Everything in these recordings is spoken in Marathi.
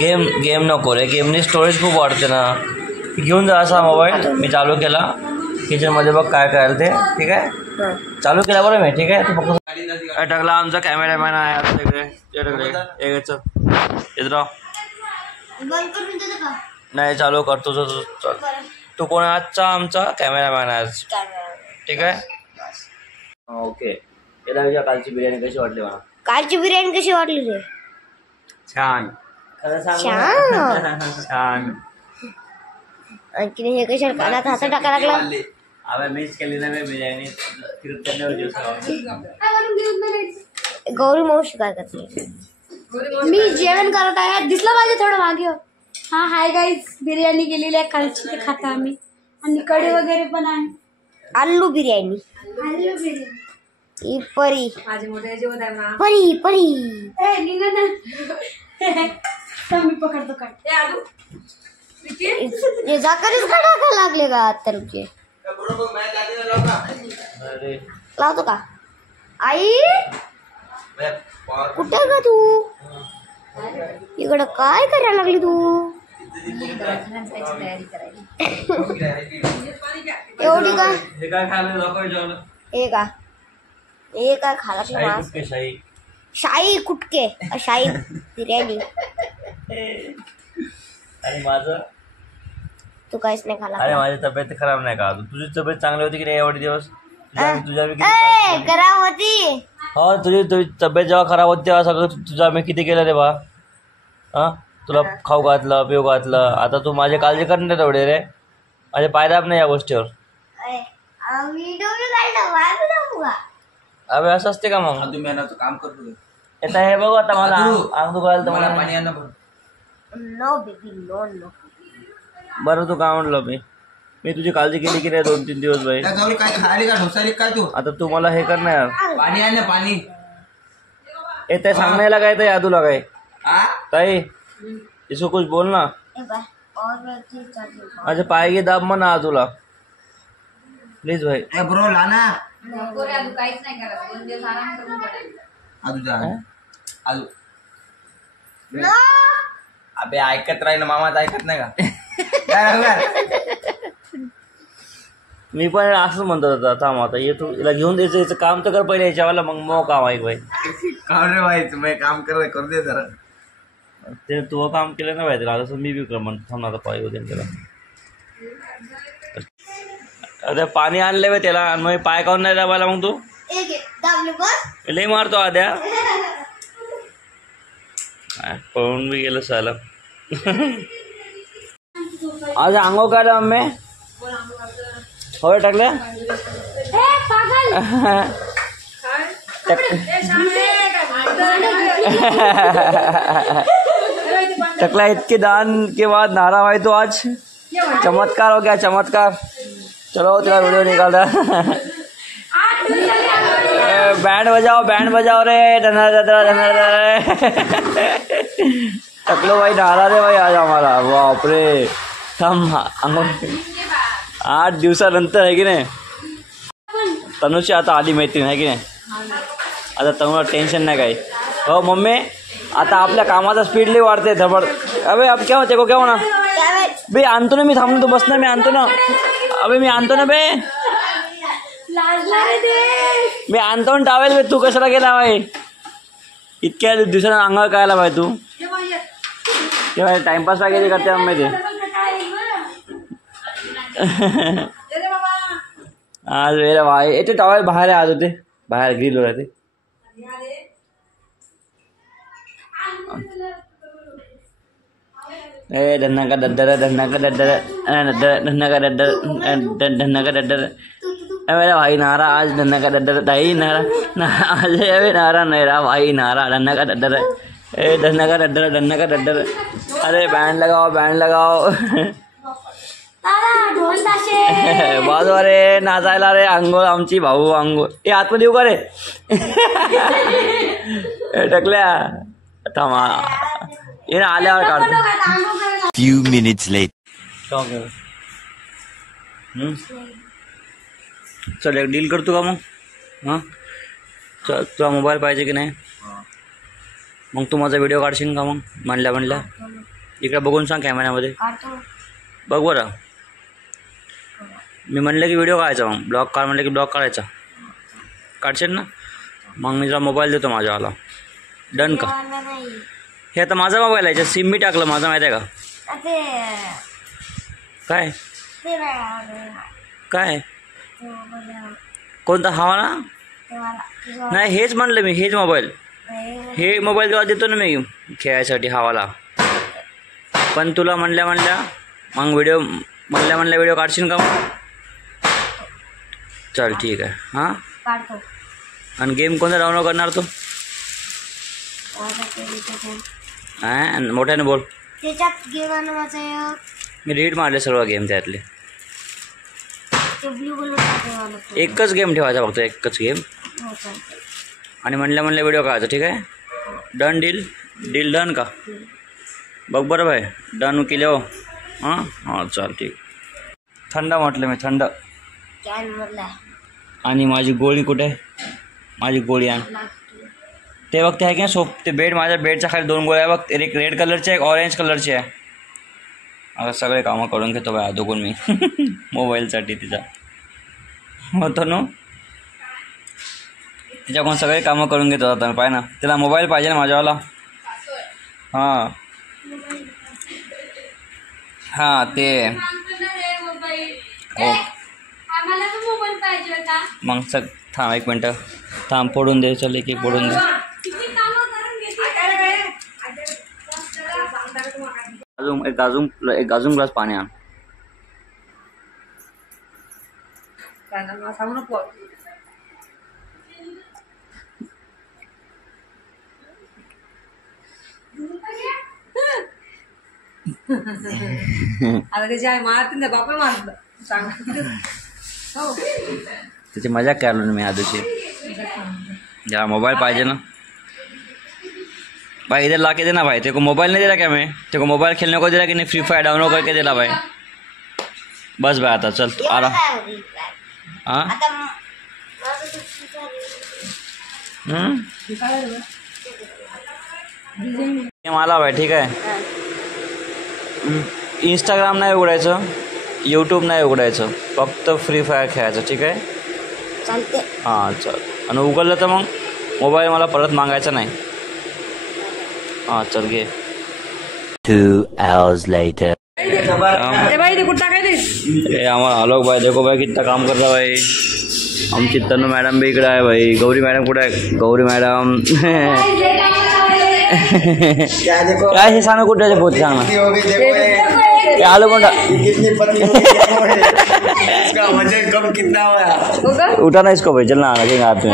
गेम नको रे, गेमनी स्टोरेज खूप वाढते ना. घेऊन जा असा मोबाईल. मी चालू केला किचनमध्ये, बघ काय करायला ते. ठीक आहे, चालू केला बरं मी. ठीक आहे, तू फक्त टाकला. आमचा कॅमेरामॅन आहे आता तिकडे. नाही चालू करतो. तू कोण आजचा आमचा कॅमेरामॅन आहे आज. ठीक आहे, ओके. त्याला विचार कालची बिर्याणी कशी वाटली मला. कालची बिर्याणी कशी वाटली रे. छान. छान. आणखी हे कशाला कानात हात टाका लागला. अबे मीच केली ना मी बिर्याणी. गौरी मावशी काय करते. मी जेवण करत आहे. दिसलं पाहिजे थोडं मागे. हा हाय गाईज, बिर्याणी केलेली आहे कालची, ते खाता आम्ही. आणि कढी वगैरे पण आहे. आलू बिर्याणी. आलू बिर्याणी. ही परी माझे मोठे जेवत आहे ना. परी परी मी पकडतो काय. ये जाकरीच टाका लागले का आता रुपये. लावतो का आई. कुठे का तू. इकडं काय करायला लागली तू. एवढी का हे का हे काय खाला. शाही कुटके शाही बिर्याणी. आणि माझं तू काहीच नाही खाला. अरे माझी तब्येत खराब नाही का. तुझी तब्येत चांगली होती की नाही एवढे दिवस. तुझ्या खराब होती. हो, तुझी तब्येत जेव्हा खराब होती तेव्हा सगळं तुझा मी किती केलं रे बा. हा, तुला खाऊ घातलं, पिऊ घातलं. आता तू माझी काळजी कर ना तेवढे रे. माझे पायदाब नाही या गोष्टीवर. अबे असं असते का मग. तुम्ही काम करतो येत हे बघू. आता मला अंग दुखायला तर मला पाणी आणा. No baby no no. बरं तू काय म्हणलं मी तुझी काळजी केली की नाही 2-3 दिवस बाई. काय खाली का ढोसाली काय तू. आता तू मला हे कर ना यार. पाणी आहे ना पाणी. येत सांगण्याला काय तर यादूला काय ताई इसको कुछ बोल ना. अच्छा पाय घे दाब म्हणा तुला प्लीज भाई. Bro Lana. काहीच नाही करत. 2 दिवस आराम करून पडेल. अबे ऐकत राहील मामाच ऐकत नाही का. मी पण असंच म्हणतो होता. थांब आता ये तू याला घेऊन द्यायचं. याचं काम तर कर पहिले याच्यावाला. मग काम ऐक भाई. काम रे भाई तुम्ही काम करू दे जरा. ते तू काम केलं ना भाई. आता मी बी कर म्हणतो. थांब आता पाय होते त्याला. अरे पाणी आणले वे त्याला. आणि मग पाय काऊन नाही दाबायला मग तू. लई मारतो आद्या. पळून बी गेलं साला. आज आंघोळ काढ मम्मी. हो टाकल्या. टकला इतके दान के बाद नारा भाई तो आज चमत्कार हो गया. चमत्कार. चलो तेरा वीडियो निकाल रहा. बैंड बजाओ रे. टकलो भाई नारा रे भाई आज हमारा. बापरे. थांब 8 दिवसानंतर आहे की नाही. तनुची आता आली मैत्रीण आहे की नाही. आता तनुला टेन्शन नाही काही. हो मम्मी आता आपल्या कामाचा स्पीड लई वाढते धबड. अबे अब क्या होते को क्या होना बे. आणतो ना मी. थांबलो तू बस ना. मी आणतो ना. अबे मी आणतो ना बे. मी आणतो ना टावेल बे. तू कशाला गेला भाई. इतक्या दिवसानं अंगावर कायला भाई तू. तेव्हा टाइमपास वगैरे करते मम्मी ते. आज वेळेला भाई येते टॉवेल बाहेर आज होते. बाहेर ग्रिल वर राहते. ए धन्ना का डड्डर. मेरा भाई नारा आज. धन्ना का डड्डर दाई नारा आज. नारा नहीं रहा भाई. नारा धन्ना का डड्डर. ए धन्ना का डड्डर. अरे बैंड लगाओ. बाजू रे नाचायला रे. अंघोळ आमची भाऊ अंघोळ. हे आतमध्ये येऊ का रे. टकल्या थांबा. ये ना आल्यावर काढतो. Few minutes later. चल एक डील करतो का मग. हां चल तुला मोबाईल पाहिजे की नाही. मग तू माझा व्हिडिओ काढशील का मग म्हणल्या इकडे बघून सांग कॅमेऱ्यामध्ये. काढतो. बघ बरं. मी म्हणलं की व्हिडिओ काढायचा, मग ब्लॉग काढ म्हणलं की ब्लॉग काढायचा. काढशील ना? मग मी तुला मोबाईल देतो माझ्यावाला. डन का? मला नाही. हे आता माझा मोबाईल आहे, याच्यात सिम मी टाकलं माझं, माहिती आहे का? ते काय ते नाही आवडलं. काय ते मला- कोणता हवा ना? ते मला- नाही हेच म्हणलं मी, हेच मोबाईल. नाही. हे मोबाईल तेव्हा देतो ना मी खेळायसाठी हवाला. पण तुला म्हणल्या मग व्हिडिओ काढशील का मग? चल ठीक आहे. हां, काढतो. आणि गेम कोणता डाउनलोड करणार तू? आता ते त्याच्यात- हां, मोठ्याने बोल. त्याच्यात गेम माझं मी रीड मारले सर्व गेम त्यातले. ते ब्ल्यू कलर एकच गेम ठेवायचा फक्त, एकच गेम. आणि म्हणल्या व्हिडिओ काढायचा. ठीक आहे. डन डील डन का? बघ बरं भाई, डन केले हो. हां चल ठीक. थंड म्हटलं मी, थंड. कॅन मधला आणि माझी गोळी कुठे आहे? माझी गोळी आण. ते बघ, ते आहे की नाही सोप, ते बेड, माझ्या बेडच्या खाली 2 गोळ्या आहे बघ. एक रेड कलरची आहे, एक ऑरेंज कलरची आहे. आता सगळे कामं करून घेतो बाय अदोगून मी मोबाईलसाठी तिचा होतो ना, तिच्याकडून सगळे कामं करून घेतो आता. पाय ना, तिला मोबाईल पाहिजे ना माझ्यावाला. हां ते हो. मग सग थांब 1 मिनटं, थांब फोडून दे. चल एक फोडून दे. एक गाजून ग्लास पाणी आण. त्याची मजाक केलो ना मी आधीची. यार मोबाइल पाहिजे ना भाई, इधर ला के देना भाई. तेरे को मोबाइल नहीं दे रहा क्या मैं? तेरे को मोबाइल खेलने को दे रहा कि नहीं? फ्री फायर डाउनलोड करके दे रहा भाई. बस भाई आता चल आ रहा. हाँ मला भाई ठीक आहे. इंस्टाग्राम नाही उघडायचं, यूट्यूब नाही उघडायचं, फक्त फ्री फायर खेळायचं. ठीक आहे. चालते. हां चल. आणि उघडलं तर मग मोबाईल मला परत मागायचा नाही. हाँ चल गए. 2 hours later. हमारा आलोक भाई देखो भाई कितना काम कर रहा है भाई. आमची तनु मॅडम बी इकडे आहे भाई. गौरी मॅडम कुठे आहे? गौरी मॅडम काय हे सांगा कुठे पोत सांगा. आलो कोणता उठा ना इसको भाई. चल ना लगेगा हाथ में.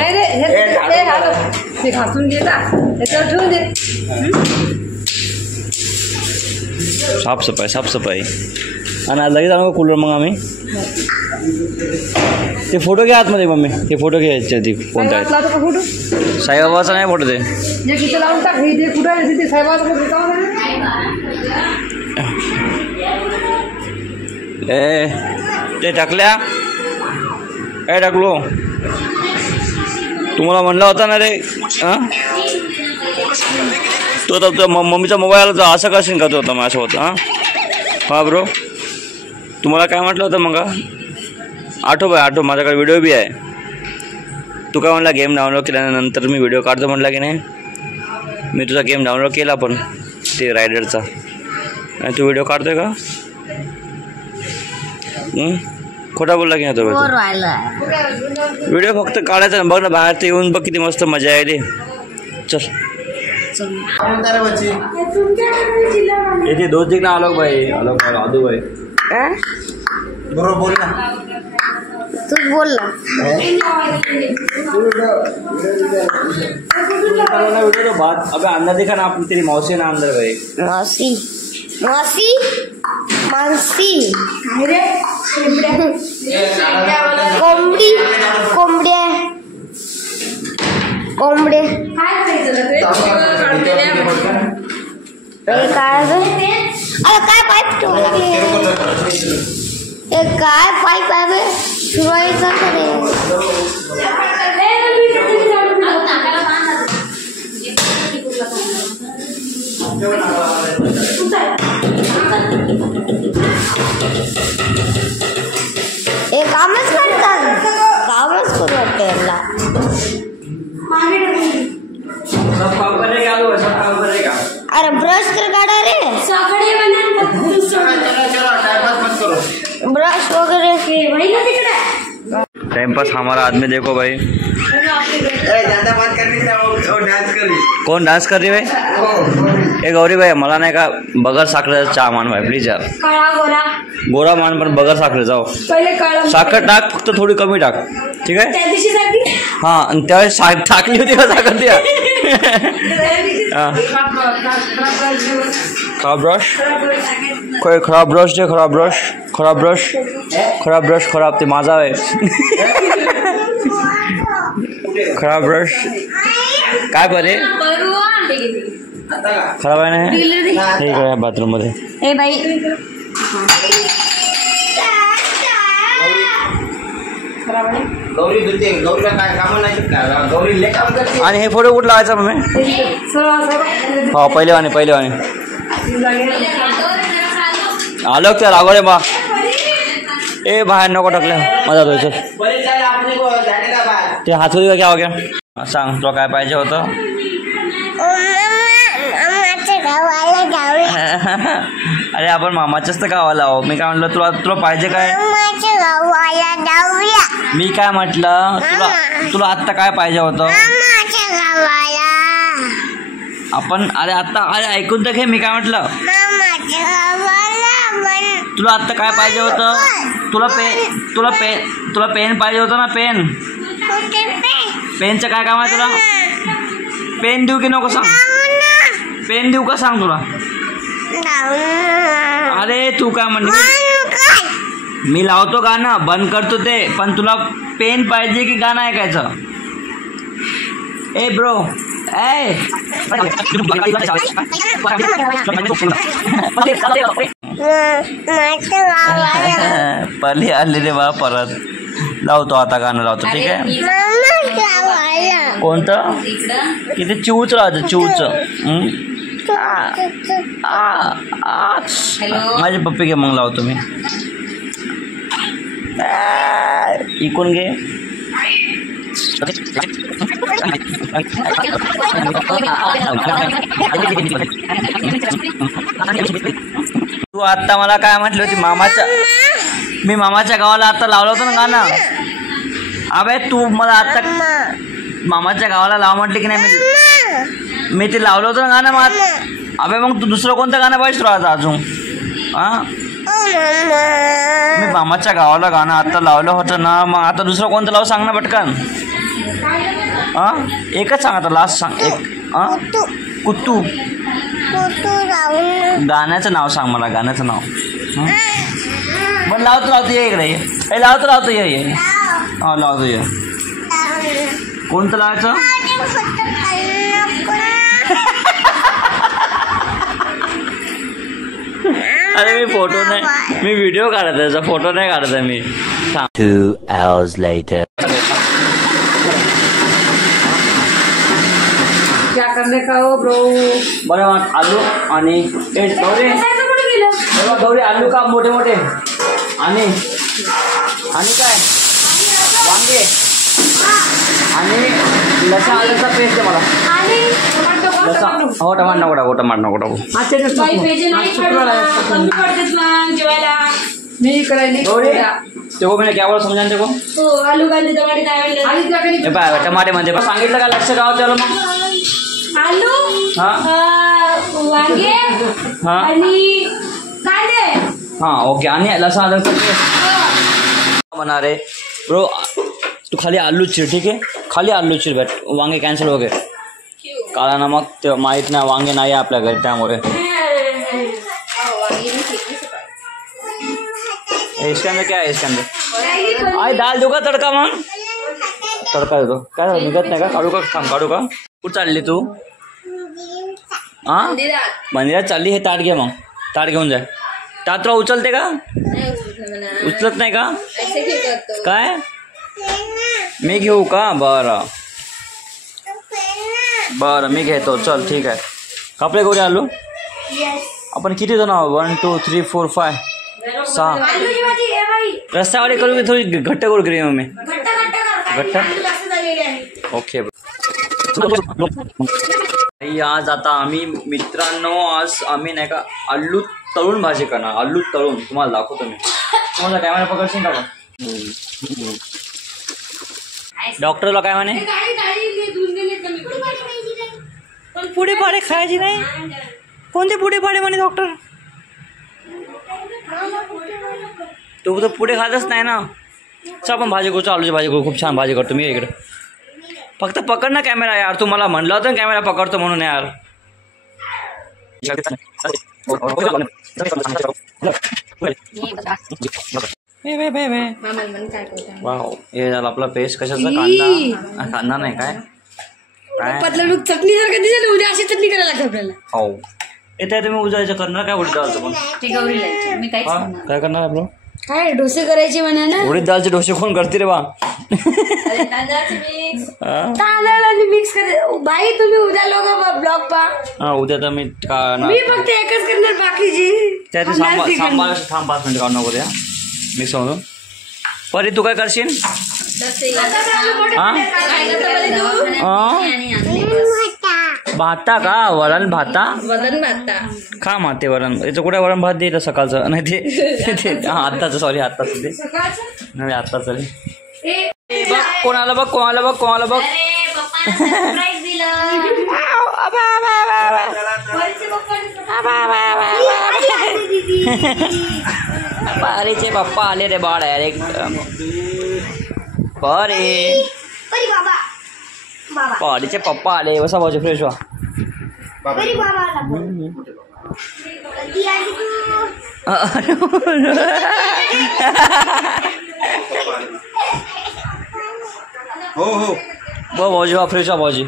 साफसफाई आणि आज लगेच आणू कूलर. मग आम्ही ते फोटो घ्या आतमध्ये. मम्मी ते फोटो घ्यायचे. ती कोणता आहे? साईबाबाचा नाही फोटो ते. ते टाकल्या काय टाकलो? तुम्हाला म्हणला होता ना रे. हां तो आता मम्मीचा मोबाईल असं करशील का? तो होता माझं होतं. हां ब्रो, तुम्हाला काय म्हटलं होतं मग? आठव माझ्याकडे व्हिडिओ बी आहे. तू काय म्हणला गेम डाउनलोड केल्यानंतर मी व्हिडिओ काढतो म्हणला की नाही? मी तुझा गेम डाउनलोड केला पण ते रायडरचा. आणि तू व्हिडिओ काढतोय का? खोटा बोलला की नाही तो? व्हिडिओ फक्त काढायचा ना. बघ ना बाहेर ते येऊन बघ किती मस्त मजा आहे रे. चल येते 2 दिवस आलोक भाई. आदू भाई बरोबर बोल ना. तू बोल ना. बात अबे अंदर देखा ना आपने. तेरी मौसी ना अंदर भाई. मासी मासी मानसी कोंबडी कोंबड्या कोंबडे काय पाईप काय पाईप आहे सुरवायचा करे. हे कामच करतात, कामच करू वाटतं यांना. सब काम करेगा लो, सब काम करेगा. अरे ब्रश तर काढा रे, सगळे बनन ब्रश वगैरे. वही ना तिकडे. टाइम पास हमारा आदमी देखो भाई. ज्यादा बात करने से वो डांस कर रही. कोण डान्स कर रही भाई? ए गौरी भाई मला नाही का बगर साखरेचा चहा मान भाई प्लीज यार. काळा गोरा. गोरा मान पण बगर साखरे जाओ. पहिले काळा. साखर टाक फक्त थोडी कमी टाक ठीक आहे. त्या दिवशी साठी. हा आणि त्यावेळेस टाकली होती का साखर त्या. खराब ब्रश खराब ब्रश दे. खराब ब्रश खराब ब्रश खराब ब्रश खराब ते माझा आहे. खराब ब्रश काय बरे खराब आहे ना हे काय बाथरूम मध्ये. ए बाई गौरी धुते. गौरीला काय काम नाही का? गौरी ले काम करते. आणि हे फोटो कुठं लावायचा मग. हो पहिले वाणे आलो त्या रागवले बा. ए बाहेर नको टाकलं मजा धुवायचं. बरे चाल आपने को जाने का बात. ते हातोडी का क्या हो गया सांग तुला काय पाहिजे होतं. मामाच्या गावाला जाऊया. अरे आपण मामाच्याच तर गावाला आहो. मी काय म्हटलं तुला पाहिजे काय. मामाच्या गावाला जाऊया. मी काय म्हटलं तुला आत्ता काय पाहिजे होतं. मामाच्या गावाला आपण अरे ऐकून तर घे मी काय म्हटलं. मामाच्या गावाला तुला आत्ता काय पाहिजे होतं. तुला पेन पाहिजे होतं ना. पेनचं काय काम आहे तुला. पेन देऊ की नको सांग. पेन देऊ का सांग तुला. अरे तू काय म्हणली मी लावतो गाणं बंद करतो ते पण तुला पेन पाहिजे की गाणं ऐकायचं. ए ब्रो ए पहिले आले रे बा परत लावतो आता गाणं लावतो ठीक आहे. कोणतं किती चिवच राहतं चिवच. माझे पप्पी घे मग लावतो मी. इकून घे. तू आता मला काय म्हटली होती मी मामाच्या गावाला आता लावलं होतं ना गाणं. अबे तू मला आता मामाच्या गावाला लाव म्हटली की नाही. मी ते लावलं होतं ना गाणं मग. अबे मग तू दुसरं कोणतं गाणं पाहिजे तुला आता अजून. हां मी मामाच्या गावाला गाणं आता लावलं होतं ना मग आता दुसरं कोणतं लावू सांग ना पटकन. एकच सांग आता लास्ट सांग एक. कुत्तू गाण्याचं नाव सांग मला गाण्याचं नाव. पण लावतो ये इकडे ये. लावतो ये लावतो ये. कोणतं लावायचं. अरे मी फोटो नाही मी व्हिडिओ काढत आहे फोटो नाही काढत आहे मी. 2 hours later. क्या करने का हो ब्रो. बरं आलू आणि गौरी आलू का मोठे मोठे आणि काय वांगे आणि लसा आल्याचा पेस्ट मला. लसा हो टमाटर नको टाकू. देखो मैंने क्या बोला समझा देखो. आलू कांदे टमाटे टमाटे मध्ये सांगितलं का लक्ष गाव त्याला मग. आलू वांगे आणि कांदे. हाँ ओके आणि लसा आल्याचा पेस्ट बना रे ब्रो. तू खाली आलू चिर ठीक आहे. खाली आलू चिर भेट. वांगे कॅन्सल हो गए. काला नमक ते माहीत नाही वांगे नाही आपल्या घरी त्यामुळे. इसके अंदर क्या है. इसके अंदर आई दाल देऊ का तडका मग. तडका देतो काय निघत नाही का. काढू का कुठं चालली तू. हां मंदिरात चालली. हे ताट घे मग. ताट घेऊन जाय. ताट तुला उचलते का. उचलत नाही का काय. मी घेऊ का. बरं मी घेतो चल ठीक आहे. कपडे गोरे आलू आपण किती जण आहोत 1 2 3 4 5 6 आलूची भाजी आहे बाई. रस्त्यावाडी करू की थोडी घट्ट करू ग्रेव्ही मम्मी घट्ट घट्ट कर. घट्ट? आलू जास्त झालेले आहे. ओके आज आता आम्ही मित्रांनो आज आम्ही नाही का आलू तळून भाजी करणार. आलू तळून तुम्हाला दाखवतो मी. तुम्हाला कॅमेरा पकडशील का? डॉक्टरला काय म्हणे? गाडी धुवून दिली कमी. पुढे पाणी खायची नाही. पण पुढे पाडे खायची नाही. कोणते पुढे पाडे म्हणे डॉक्टर? तू तर पुढे खातच नाही ना. चल आपण भाजी करू. आलूची भाजी करू. खूप छान भाजी करतो मी इकडे. फक्त पकड ना कॅमेरा यार. तू मला म्हणलं होतं कॅमेरा पकडतो म्हणून यार. वाव हे झालं आपला पेस्ट. कशाचा? कांदा. कांदा नाही काय काय पतलं लोक चटणी सारखं दिसेल. उद्या अशी चटणी करायला लागते आपल्याला. हो येते तुम्ही उद्या करणार काय? उडीद डाळचं पण काय करणार आपलं? काय डोसे करायचे म्हणा ना. उडीद डाळचे डोसे कोण करते रे बा? तांदळ आणि मिक्स करायचं. बाई तुम्ही उद्या लोक ब्लॉग पा. हा उद्या तर मी मी फक्त एकच करणार बाकीची. त्यात सांबार थांब 5 मिनिटं काढून नको द्या मिक्स म्हणून. परी तू काय करशील? भाता का? वरण भाता खा माते वरण. याचं कुठे वरण भात देईल सकाळचं? नाही ते आत्ताचं. सॉरी आत्ताचं ते नाही आत्ताचं. बघ कोणाला बघ कोणाला बघ कोणाला बघ. परीचे पप्पा आले रे बाळ डायरेक्ट. परी परीचे पप्पा आले. बसा भाजी फ्रेश व्हा. हो भाजी व्हा फ्रेश व्हा भाजी.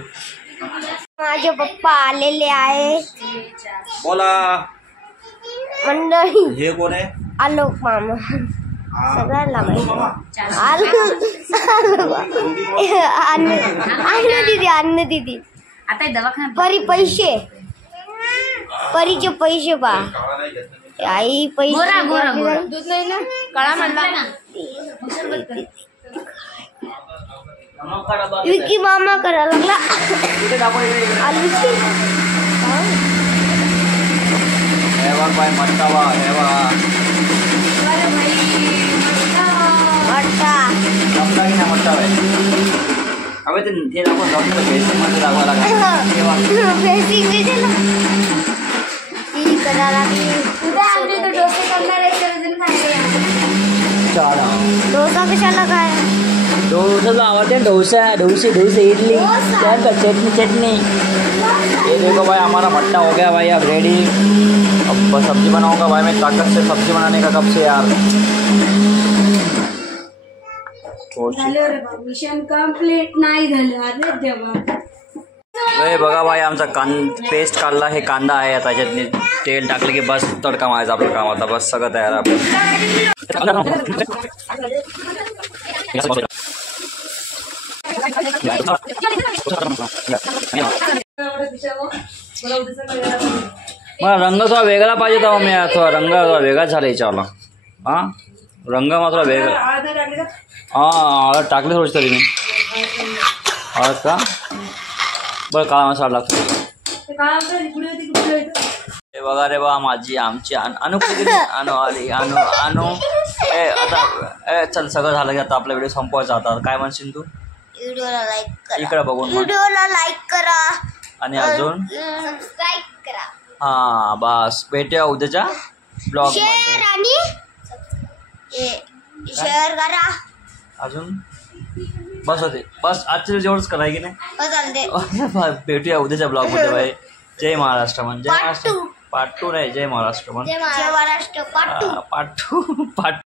माझे पप्पा आलेले आहे बोला मंडळी. हे कोण आहे? आलोक मामा सगळ्यांना माहिती. अन्न दिदी अन्न दिदी. आता दवाखान्यात परी पैसे. परीचे पैसे पा. आई पैसे दूध नाही ना. काळा म्हणला ना. विकी मामा करायला लागला आलूची. डोसा कशाला काय? डोसा आवडते. डोसा डोसे डोसे इडली चटनी चटनी. ये देखो भाई हमारा मट्टा हो गया भाई. अब रेडी. अब सब्जी बनाऊंगा भाई मैं. ताकत से सब्जी बनाने का कब से यार. मिशन कम्प्लीट नाही झालं. अरे देवा. बघा भाई आमचा पेस्ट काढला. हे कांदा आहे आता. त्याच्यात तेल टाकलं की बस तडका मारायचा आपलं काम. आता बस सगळं तयार आहे आपलं. मला रंग थोडा वेगळा पाहिजे होता मी. थोडा रंग थोडा वेगळाच झाला याच्यावाला. हा रंग मात्र वेगळा. हा टाकले थोडी तरी मी. हळद का? बरं काळा मसाला लागतो. हे बघा रे बा माझी आमची अनु अनु आली. अनु आता चल सगळं झालं की आता आपला व्हिडिओ संपवायचा. आता काय म्हणशील तू? व्हिडिओला लाईक करा. इकडे बघून व्हिडिओला लाईक करा आणि अजून सबस्क्राईब करा. हा बस भेटूया उद्याच्या ब्लॉग शेअर आणि शेअर करा. अजून बस होते. बस आजच्या जेवढंच करा की नाही. चालते. भेटूया उद्याच्या ब्लॉग मध्ये बाई. जय महाराष्ट्र म्हण. जय महाराष्ट्र पार्ट 2 नाही. जय महाराष्ट्र म्हण. जय महाराष्ट्र पार्ट 2. पार्ट 2